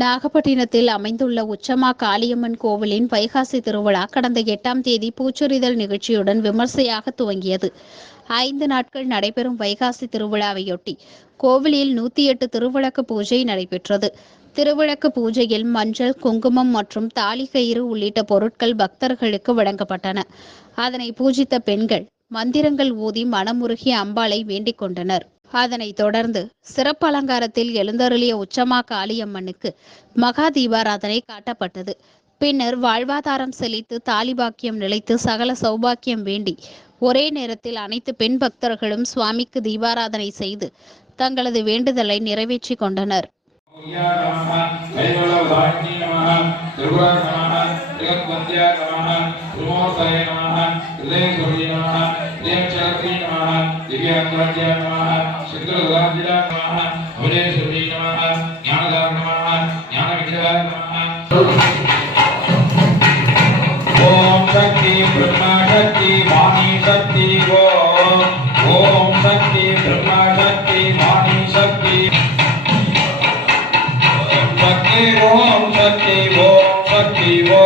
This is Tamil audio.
நாகப்பட்டினத்தில் அமைந்துள்ள உச்சமா காளியம்மன் கோவிலின் வைகாசி திருவிழா கடந்த எட்டாம் தேதி பூச்சொரிதல் நிகழ்ச்சியுடன் விமர்சையாக துவங்கியது. ஐந்து நாட்கள் நடைபெறும் வைகாசி திருவிழாவையொட்டி கோவிலில் நூத்தி எட்டு திருவிளக்கு பூஜை நடைபெற்றது. திருவிளக்கு பூஜையில் மஞ்சள் குங்குமம் மற்றும் தாலி கயிறு உள்ளிட்ட பொருட்கள் பக்தர்களுக்கு வழங்கப்பட்டன. அதனை பூஜித்த பெண்கள் மந்திரங்கள் ஊதி மனமுருகி அம்பாளை வேண்டிக் கொண்டனர். அதனைத் தொடர்ந்து சிறப்பு அலங்காரத்தில் எழுந்தருளிய உச்சமா காளியம்மனுக்கு மகா தீபாராதனை காட்டப்பட்டது. பின்னர் வாழ்வாதாரம் செழித்து தாலிபாக்கியம் நிலைத்து சகல சௌபாக்கியம் வேண்டி ஒரே நேரத்தில் அனைத்து பெண் பக்தர்களும் சுவாமிக்கு தீபாராதனை செய்து தங்களது வேண்டுதலை நிறைவேற்றி கொண்டனர். जगत जगत्पत्या नमः रूमों सहे नमः हृदयसूर्य नमः प्रेमचरत्री नमः दिव्याङ्गराज्य नमः शिक्षक शत्रुदाजिला नमः अभिजयसूर्य नमः ज्ञानदार नमः ज्ञानविग्रहाय नमः ओम शक्ति, ब्रह्मा शक्ति, वाणी शक्ति ओम ओम शक्ति, ब्रह्मा शक्ति, वाणी शक्ति। शक्ति ओम शक्ति ओम शक्ति ओम